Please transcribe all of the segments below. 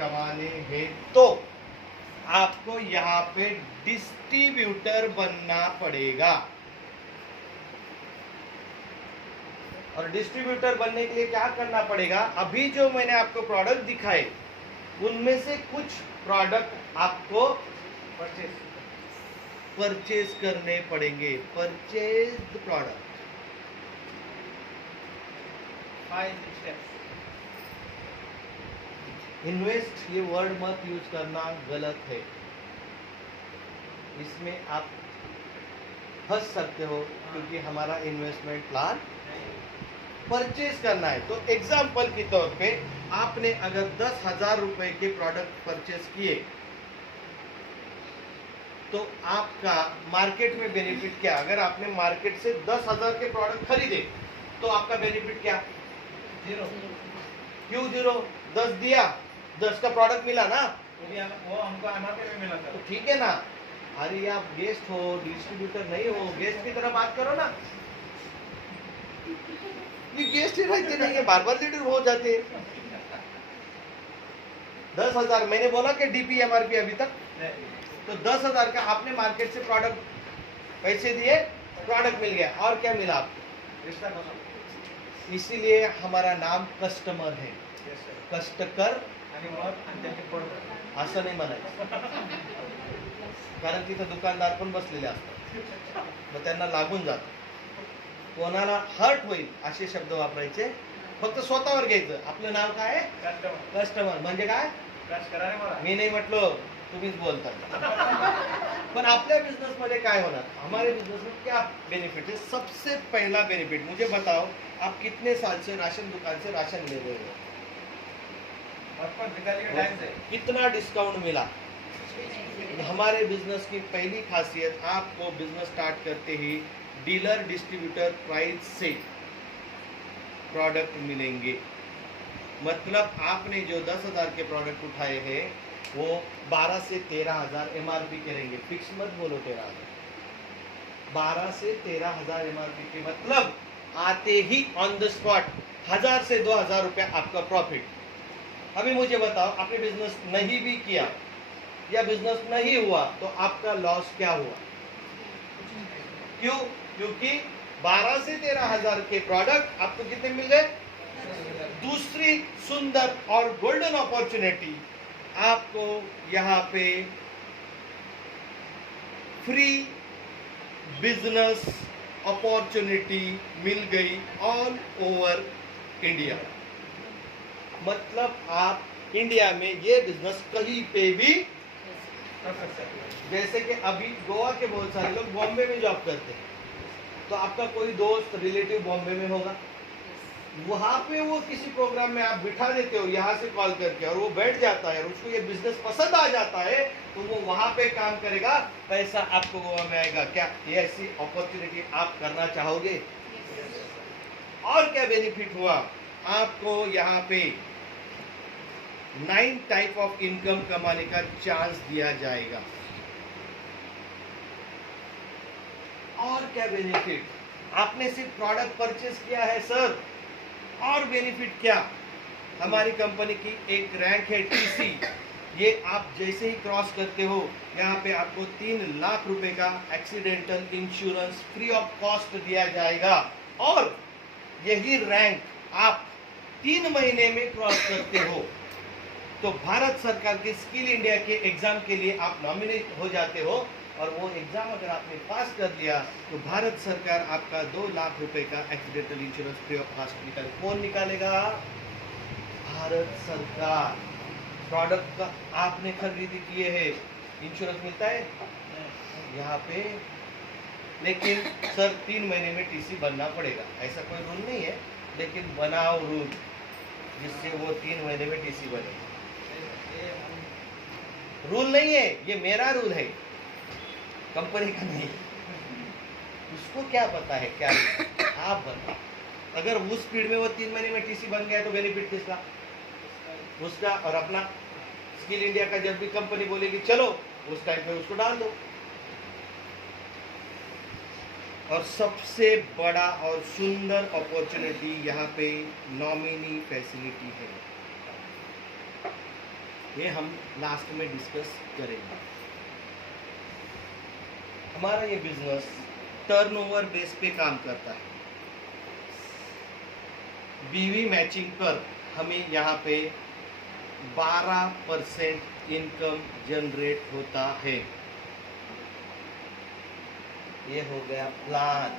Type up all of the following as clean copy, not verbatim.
कमाने हैं तो आपको यहाँ पे डिस्ट्रीब्यूटर बनना पड़ेगा। और डिस्ट्रीब्यूटर बनने के लिए क्या करना पड़ेगा? अभी जो मैंने आपको प्रोडक्ट दिखाए उनमें से कुछ प्रोडक्ट आपको परचेज करने पड़ेंगे। Purchased product, 5 steps। इन्वेस्ट ये वर्ड मत यूज करना, गलत है। इसमें आप फंस सकते हो क्योंकि हमारा इन्वेस्टमेंट प्लान परचेज करना है। तो एग्जाम्पल के तौर पे आपने अगर 10,000 रुपए के प्रोडक्ट परचेज किए तो आपका मार्केट में बेनिफिट क्या? अगर आपने मार्केट से 10,000 के प्रोडक्ट खरीदे तो आपका बेनिफिट क्या? 0। क्यों 0? 10 दिया, 10 का प्रोडक्ट मिला ना, वो हमको एमआरपी में मिला तो था। ठीक है ना। अरे आप गेस्ट हो, डिस्ट्रीब्यूटर नहीं हो, गेस्ट की तरह बात करो ना। ये गेस्ट ही रहते नहीं है, बार बार लीडर हो जाते हैं। 10,000 मैंने बोला कि डीपी एमआरपी अभी तक, तो 10,000 का आपने मार्केट से प्रोडक्ट पैसे दिए, प्रोडक्ट मिल गया, और क्या मिला आपको? इसीलिए हमारा नाम कस्टमर है। कष्टकर असं नाही म्हणायचं, कारण तिथं दुकानदार पण बसलेले असतात, मग त्यांना लागून जातं, कोणाला हर्ट होईल असे शब्द वापरायचे, फक्त स्वतःवर घ्यायचं। आपलं नाव काय आहे? कस्टमर म्हणजे काय? मी नाही म्हटलो, तुम्हीच बोलता। पण आपल्या बिजनेस मध्ये काय होणार? हमारे बिजनेस में क्या बेनिफिट है? सबसे पहला बेनिफिट मुझे बताओ, आप कितने साल से राशन दुकान से राशन ले रहे हो? कितना डिस्काउंट मिला? हमारे बिजनेस की पहली खासियत, आपको बिजनेस स्टार्ट करते ही डीलर डिस्ट्रीब्यूटर प्राइस से प्रोडक्ट मिलेंगे। मतलब आपने जो 10,000 के प्रोडक्ट उठाए हैं वो 12 से 13,000 एमआरपी के रहेंगे। फिक्स मत बोलो 13,000, 12 से 13,000 एमआरपी के, मतलब आते ही ऑन द स्पॉट 1,000 से 2,000 रुपया आपका प्रॉफिट। अभी मुझे बताओ, आपने बिजनेस नहीं भी किया या बिजनेस नहीं हुआ तो आपका लॉस क्या हुआ? क्यों? क्योंकि 12 से 13,000 के प्रोडक्ट आपको कितने मिल गए? दूसरी सुंदर और गोल्डन अपॉर्चुनिटी, आपको यहाँ पे फ्री बिजनेस अपॉर्चुनिटी मिल गई ऑल ओवर इंडिया। मतलब आप इंडिया में ये बिजनेस कहीं पे भी, जैसे कि अभी गोवा के बहुत सारे लोग बॉम्बे में जॉब करते हैं, तो आपका कोई दोस्त रिलेटिव बॉम्बे में होगा, वहां पे वो किसी प्रोग्राम में आप बिठा देते हो यहाँ से कॉल करके, और वो बैठ जाता है और उसको ये बिजनेस पसंद आ जाता है, तो वो वहां पे काम करेगा, पैसा आपको गोवा में आएगा। क्या ये ऐसी अपॉर्चुनिटी आप करना चाहोगे? और क्या बेनिफिट हुआ? आपको यहाँ पे 9 टाइप ऑफ इनकम कमाने का चांस दिया जाएगा। और क्या बेनिफिट? आपने सिर्फ प्रोडक्ट परचेज किया है सर, और बेनिफिट क्या? हमारी कंपनी की एक रैंक है टीसी, ये आप जैसे ही क्रॉस करते हो यहाँ पे आपको 3 लाख रुपए का accidental insurance free of cost दिया जाएगा। और यही रैंक आप 3 महीने में क्रॉस करते हो तो भारत सरकार के स्किल इंडिया के एग्जाम के लिए आप नॉमिनेट हो जाते हो, और वो एग्जाम अगर आपने पास कर लिया तो भारत सरकार आपका 2 लाख रुपए का accidental insurance free of cost निकाले। कौन निकालेगा? भारत सरकार। प्रोडक्ट का आपने खरीदी किए है, इंश्योरेंस मिलता है यहाँ पे, लेकिन सर 3 महीने में टीसी बनना पड़ेगा, ऐसा कोई रूल नहीं है, लेकिन बनाओ रूल जिससे वो 3 महीने में टीसी बने। रूल नहीं है, ये मेरा रूल है, कंपनी का नहीं। उसको क्या पता है क्या? आप बताओ। अगर उस स्पीड में वो 3 महीने में टीसी बन गया तो बेनिफिट किसका? उसका। और अपना स्किल इंडिया का जब भी कंपनी बोलेगी चलो, उस टाइम पे उसको डाल दो। और सबसे बड़ा और सुंदर अपॉर्चुनिटी यहाँ पे नॉमिनी फैसिलिटी है। ये हम लास्ट में डिस्कस करेंगे। हमारा ये बिजनेस टर्नओवर बेस पे काम करता है। बीवी मैचिंग पर हमें यहाँ पे 12% इनकम जनरेट होता है। ये हो गया प्लान।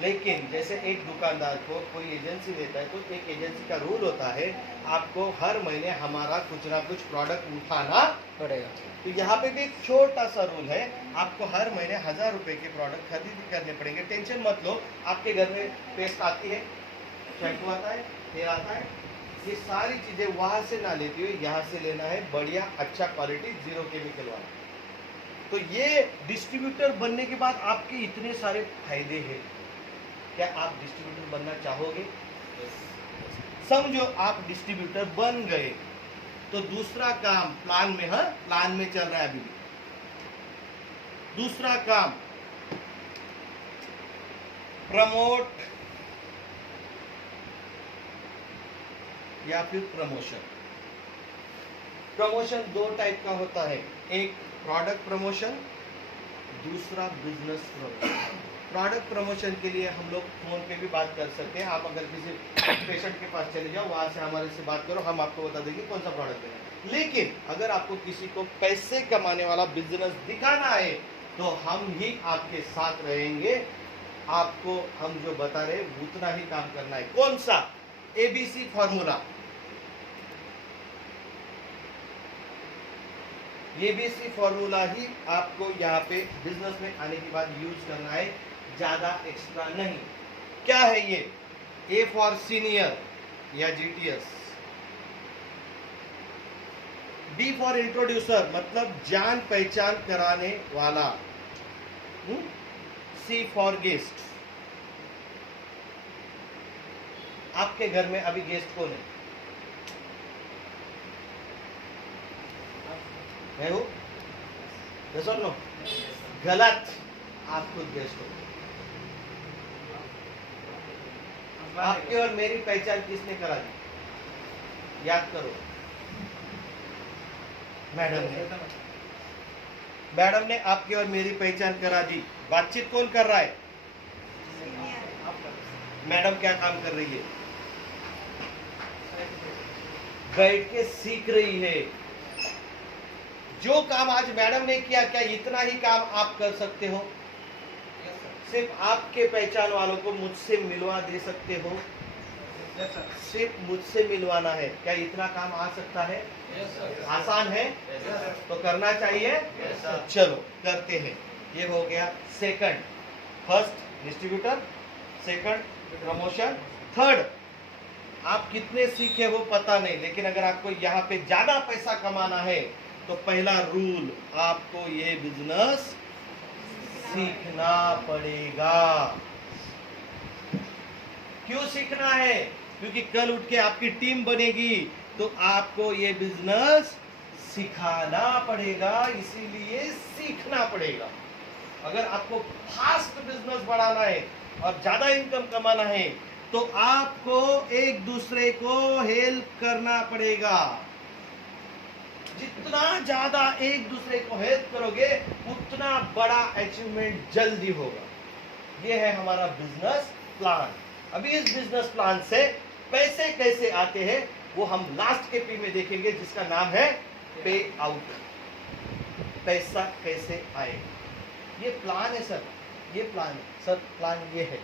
लेकिन जैसे एक दुकानदार को कोई एजेंसी देता है तो एक एजेंसी का रूल होता है, आपको हर महीने हमारा कुछ ना कुछ प्रोडक्ट उठाना पड़ेगा। तो यहाँ पे भी एक छोटा सा रूल है, आपको हर महीने 1000 रुपए के प्रोडक्ट खरीदी करने पड़ेंगे। टेंशन मत लो, आपके घर में पेस्ट आती है, शैम्पू आता है, तेल आता है, ये सारी चीजें वहां से ना लेती हुई यहाँ से लेना है, बढ़िया अच्छा क्वालिटी 0 केमिकल वाला। तो ये डिस्ट्रीब्यूटर बनने के बाद आपके इतने सारे फायदे हैं। क्या आप डिस्ट्रीब्यूटर बनना चाहोगे? समझो आप डिस्ट्रीब्यूटर बन गए तो दूसरा काम प्लान में, हाँ प्लान में चल रहा है अभी भी। दूसरा काम प्रमोट या फिर प्रमोशन। प्रमोशन 2 टाइप का होता है, एक प्रोडक्ट प्रमोशन, दूसरा बिजनेस प्रमोशन। प्रोडक्ट प्रमोशन के लिए हम लोग फोन पे भी बात कर सकते हैं। आप अगर किसी पेशेंट के पास चले जाओ, वहां से हमारे से बात करो, हम आपको बता देंगे कौन सा प्रोडक्ट देना है। लेकिन अगर आपको किसी को पैसे कमाने वाला बिजनेस दिखाना है तो हम ही आपके साथ रहेंगे। आपको हम जो बता रहे हैं उतना ही काम करना है। कौन सा? ABC formula. ABC फॉर्मूला ही आपको यहाँ पे बिजनेस में आने के बाद यूज करना है, ज्यादा एक्स्ट्रा नहीं। क्या है ये? A फॉर सीनियर या GTS, D फॉर इंट्रोड्यूसर मतलब जान पहचान कराने वाला, C फॉर गेस्ट। आपके घर में अभी गेस्ट कौन है? मैं हूं? Yes or no? गलत, आप खुद गेस्ट हो। आपकी और मेरी पहचान किसने करा दी? याद करो, मैडम ने। मैडम ने आपकी और मेरी पहचान करा दी। बातचीत कौन कर रहा है? मैडम क्या काम कर रही है? बैठ के सीख रही है। जो काम आज मैडम ने किया, क्या इतना ही काम आप कर सकते हो? सिर्फ आपके पहचान वालों को मुझसे मिलवा दे सकते हो। सिर्फ मुझसे मिलवाना है, क्या इतना काम आ सकता है? आसान है? तो करना चाहिए। तो चलो करते हैं। ये हो गया second. First distributor, second promotion, third आप कितने सीखे हो पता नहीं, लेकिन अगर आपको यहाँ पे ज्यादा पैसा कमाना है तो पहला रूल, आपको ये बिजनेस सीखना पड़ेगा। क्यों सीखना है? क्योंकि कल उठ के आपकी टीम बनेगी तो आपको ये बिजनेस सिखाना पड़ेगा, इसीलिए सीखना पड़ेगा। अगर आपको फास्ट बिजनेस बढ़ाना है और ज्यादा इनकम कमाना है तो आपको एक दूसरे को हेल्प करना पड़ेगा। जितना ज्यादा एक दूसरे को हेल्प करोगे उतना बड़ा अचीवमेंट जल्दी होगा। ये है हमारा बिजनेस प्लान। अभी इस बिजनेस प्लान से पैसे कैसे आते हैं वो हम लास्ट के पी में देखेंगे, जिसका नाम है पे आउट। पैसा कैसे आएगा, ये प्लान है सर, ये प्लान है सर, प्लान ये है।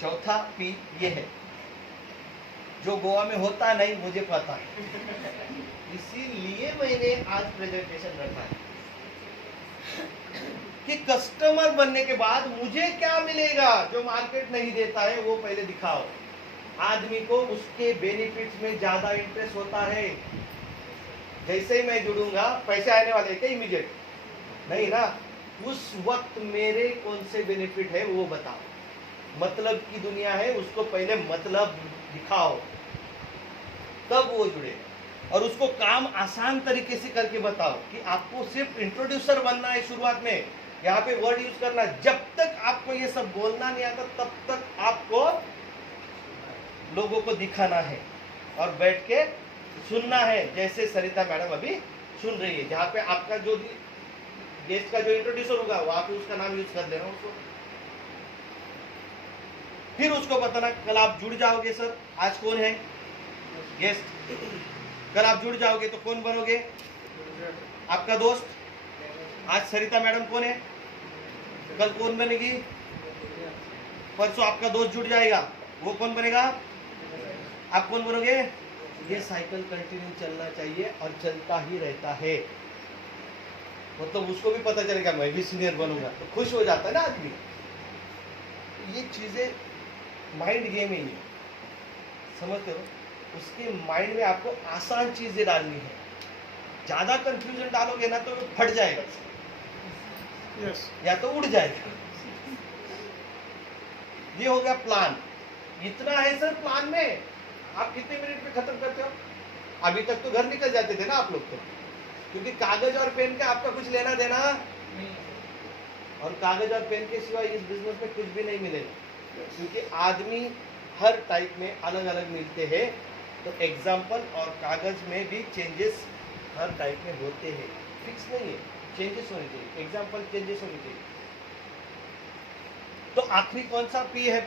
चौथा पी ये है, जो गोवा में होता नहीं मुझे पता है, इसीलिए मैंने आज प्रेजेंटेशन रखा है कि कस्टमर बनने के बाद मुझे क्या मिलेगा जो मार्केट नहीं देता है, वो पहले दिखाओ। आदमी को उसके बेनिफिट्स में ज्यादा इंटरेस्ट होता है। जैसे ही मैं जुड़ूंगा पैसे आने वाले क्या इमीडिएट नहीं ना, उस वक्त मेरे कौन से बेनिफिट है वो बताओ। मतलब की दुनिया है, उसको पहले मतलब दिखाओ तब वो जुड़े, और उसको काम आसान तरीके से करके बताओ कि आपको सिर्फ इंट्रोड्यूसर बनना है। शुरुआत में यहाँ पे वर्ड यूज करना, जब तक आपको ये सब बोलना नहीं आता तब तक आपको लोगों को दिखाना है और बैठ के सुनना है, जैसे सरिता मैडम अभी सुन रही है, जहाँ पे आपका जो भी गेस्ट का जो इंट्रोड्यूसर होगा वहां पे उसका नाम यूज कर देना उसको, फिर उसको बताना कल आप जुड़ जाओगे सर, आज कौन है गेस्ट, कल आप जुड़ जाओगे तो कौन बनोगे, आपका दोस्त। आज सरिता मैडम कौन है, कल कौन बनेगी, परसों आपका दोस्त जुड़ जाएगा, वो कौन बनेगा, आप कौन बनोगे। ये साइकिल कंटिन्यू चलना चाहिए और चलता ही रहता है। मतलब उसको भी पता चलेगा मैं भी सीनियर बनूंगा तो खुश हो जाता है ना आदमी। ये चीजें माइंड गेम है, ये समझते हो। उसके माइंड में आपको आसान चीजें डालनी है, ज्यादा कंफ्यूजन डालोगे ना तो फट जाएगा या तो उड़ जाएगा। ये हो गया प्लान, इतना है सर प्लान में। आप कितने मिनट में खत्म करते हो, अभी तक तो घर निकल जाते थे ना आप लोग तो, क्योंकि कागज और पेन का आपका कुछ लेना देना, और कागज और पेन के सिवाय इस बिजनेस में कुछ भी नहीं मिलेगा, क्योंकि आदमी हर टाइप में अलग अलग मिलते हैं। तो एग्जाम्पल और कागज में भी चेंजेस हर टाइप में होते हैं, फिक्स नहीं है, चेंजेस होने चाहिए, एग्जाम्पल चेंजेस होने चाहिए। तो आखिरी कौन सा पी है फिर